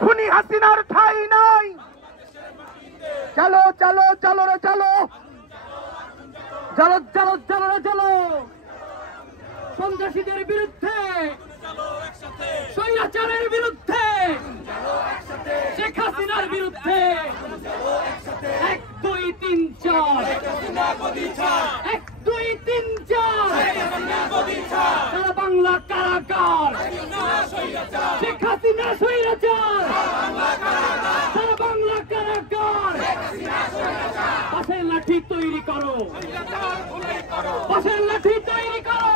খুনি হাসিনার ঠাঁই নাই। চলো চলো চলো রে চলো, চলো চলো চলো রে চলো, সন্ত্রাসীদের বিরুদ্ধে, স্বৈরাচারের বিরুদ্ধে, শেখ হাসিনার বিরুদ্ধে 1 2 3 4, 1 2 3 4, সারা বাংলা কারাগার, শেখ হাসিনা স্বৈরাচার, সারা বাংলা কারাগার। পাশের লাঠি তৈরি করো, পাশের লাঠি তৈরি করো,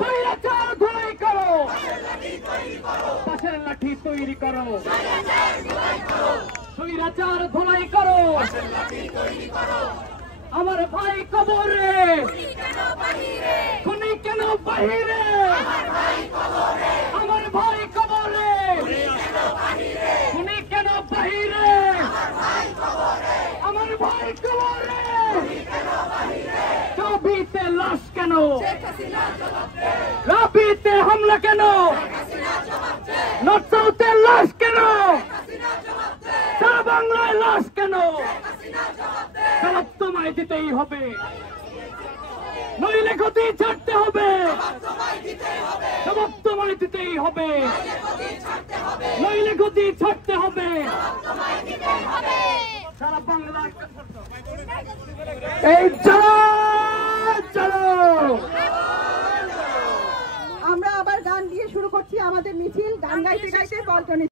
স্বৈরাচার ধোলাই করো, পাশের লাঠি তৈরি করো, স্বৈরাচার ধোলাই করো। আমার ভাই কবরে, খুনি কেন বাহিরে, আমার ভাই কবরে, খুনি কেন বাহিরে, আমার ভাই কবরে, রাবিতে লাশ কেন, রাবিতে হামলা কেন, নর্থ সাউথে লাশ কেন, সারা বাংলায় লাশ কেন? জবাব তোমায় দিতেই হবে, নইলে গতি ছাড়তে হবে, জবাব তোমায় দিতেই হবে, নইলে গতি ছাড়তে হবে। সারা বাংলা এই চলো চলো, আমরা আবার গান দিয়ে শুরু করছি আমাদের মিছিল। গান গাইতে গাইতে পল্টনে